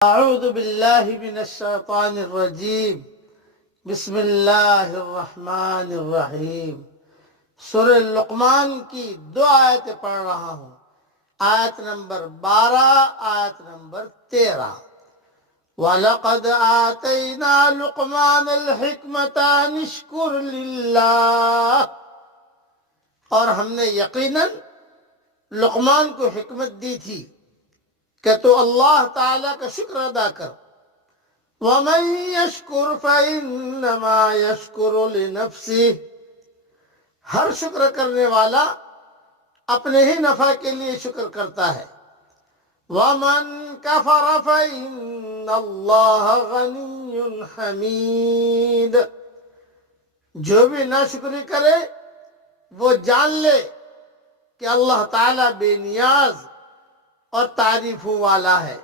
اعوذ باللہ من الشیطان الرجیم بسم اللہ الرحمن الرحیم۔ سورہ لقمان کی 2 آیتیں پڑھ رہا ہوں، آیت نمبر 12، آیت نمبر 13۔ وَلَقَدْ آتَيْنَا لُقْمَانَ الْحِكْمَةَ أَنِ اشْكُرْ لِلَّهِ، اور ہم نے یقیناً لقمان کو حکمت دی تھی کہ تو اللہ تعالیٰ کا شکر ادا کر۔ وَمَن يَشْكُرْ فَإِنَّمَا يَشْكُرُ لِنَفْسِهِ، ہر شکر کرنے والا اپنے ہی نفع کے لیے شکر کرتا ہے۔ وَمَن كَفَرَ فَإِنَّ اللَّهَ غَنِيٌّ حَمِيدٌ، جو بھی ناشکری کرے وہ جان لے کہ اللہ تعالیٰ بے نیاز اور تعریفوں والا ہے۔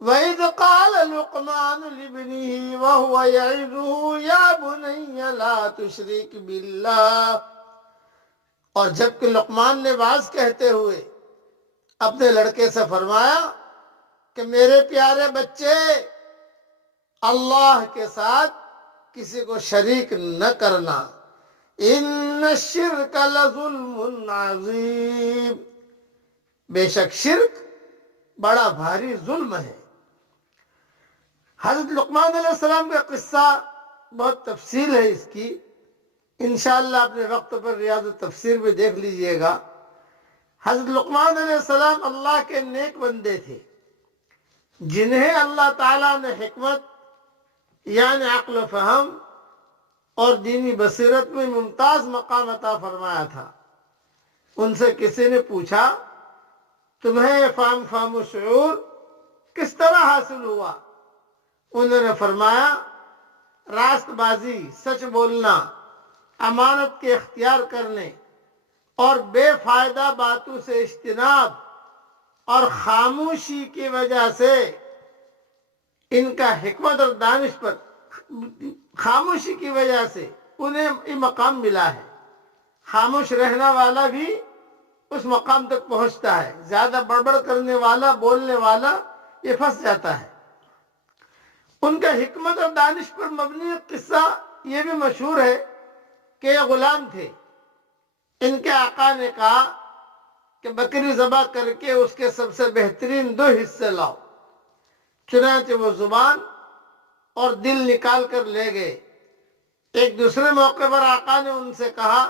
وَإِذْ قَالَ لُقْمَانُ لِابْنِهِ وَهُوَ يَعِظُهُ يَا بُنَيَّ لَا تُشْرِكْ بِاللَّهِ، اور جب کہ لقمان نے واعظ کہتے ہوئے اپنے لڑکے سے فرمایا کہ میرے پیارے بچے، اللہ کے ساتھ کسی کو شریک نہ کرنا۔ إِنَّ الشِّرْكَ لَظُلْمٌ عَظِيمٌ، بے شک شرک بڑا بھاری ظلم ہے۔ حضرت لقمان علیہ السلام کا قصہ بہت تفصیل ہے اس کی، انشاءاللہ اپنے وقت پر ریاض التفسیر بھی دیکھ لیجئے گا۔ حضرت لقمان علیہ السلام اللہ کے نیک بندے تھے جنہیں اللہ تعالیٰ نے حکمت یعنی عقل و فہم اور دینی بصیرت میں ممتاز مقام عطا فرمایا تھا۔ ان سے کسی نے پوچھا تمہیں فہم و شعور کس طرح حاصل ہوا؟ انہوں نے فرمایا راست بازی، سچ بولنا، امانت کے اختیار کرنے اور بے فائدہ باتوں سے اجتناب اور خاموشی کی وجہ سے ان کا حکمت اور دانش پر خاموشی کی وجہ سے انہیں یہ مقام ملا ہے۔ خاموش رہنے والا بھی اس مقام تک پہنچتا ہے، زیادہ بڑبڑ کرنے والا، بولنے والا یہ پھنس جاتا ہے۔ ان کا حکمت اور دانش پر مبنی قصہ یہ بھی مشہور ہے کہ یہ غلام تھے، ان کے آقا نے کہا کہ بکری ذبح کر کے اس کے سب سے بہترین 2 حصے لاؤ، چنانچہ وہ زبان اور دل نکال کر لے گئے۔ ایک دوسرے موقع پر آقا نے ان سے کہا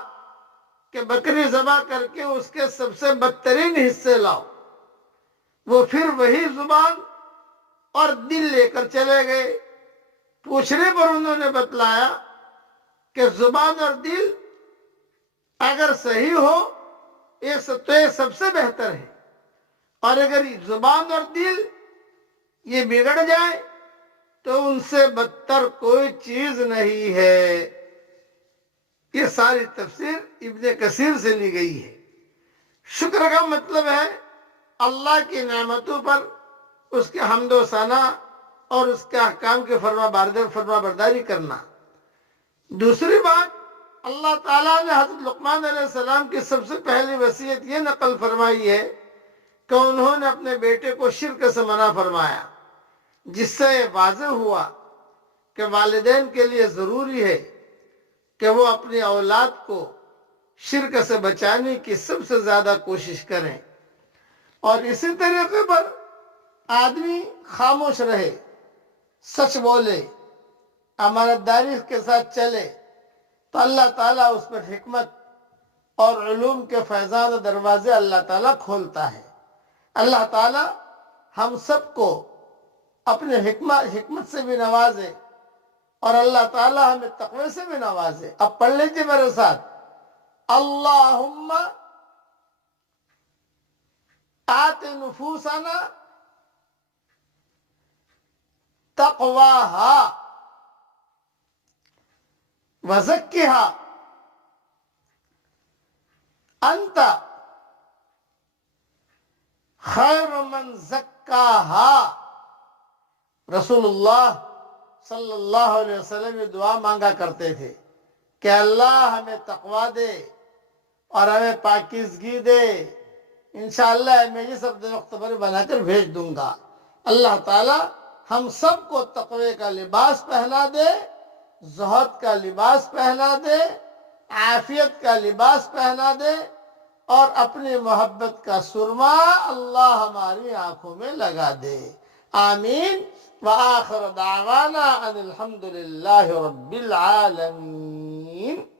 کہ بکری ذبح کر کے اس کے سب سے بدترین حصے لاؤ، وہ پھر وہی زبان اور دل لے کر چلے گئے۔ پوچھنے پر انہوں نے بتلایا کہ زبان اور دل اگر صحیح ہو تو یہ سب سے بہتر ہے، اور اگر زبان اور دل یہ بگڑ جائے تو ان سے بدتر کوئی چیز نہیں ہے۔ یہ ساری تفسیر ابن کثیر سے لی گئی ہے۔ شکر کا مطلب ہے اللہ کی نعمتوں پر اس کے حمد و ثنا اور اس کے احکام کی فرما برداری کرنا۔ دوسری بات، اللہ تعالیٰ نے حضرت لقمان علیہ السلام کی سب سے پہلی وصیت یہ نقل فرمائی ہے کہ انہوں نے اپنے بیٹے کو شرک سے منع فرمایا، جس سے یہ واضح ہوا کہ والدین کے لیے ضروری ہے کہ وہ اپنی اولاد کو شرک سے بچانے کی سب سے زیادہ کوشش کریں، اور اسی طریقے پر آدمی خاموش رہے، سچ بولے، امانتداری کے ساتھ چلے تو اللہ تعالیٰ اس پر حکمت اور علوم کے فیضان و دروازے اللہ تعالیٰ کھولتا ہے۔ اللہ تعالیٰ ہم سب کو اپنے حکمت سے بھی نوازے، اور اللہ تعالیٰ ہمیں تقوی سے بھی نوازے۔ اب پڑھ لیجیے میرے ساتھ، اللہم آت نفوسنا تقواہا وزکھا انت خیر من زکاہا۔ رسول اللہ صلی اللہ علیہ وسلم یہ دعا مانگا کرتے تھے کہ اللہ ہمیں تقوی دے اور ہمیں پاکیزگی دے۔ انشاءاللہ میں یہ سب وقت پر بنا کر بھیج دوں گا۔ اللہ تعالی ہم سب کو تقوی کا لباس پہنا دے، زہد کا لباس پہنا دے، عافیت کا لباس پہنا دے، اور اپنی محبت کا سرما اللہ ہماری آنکھوں میں لگا دے۔ آمین۔ وآخر دعوانا ان الحمد للہ رب العالمین۔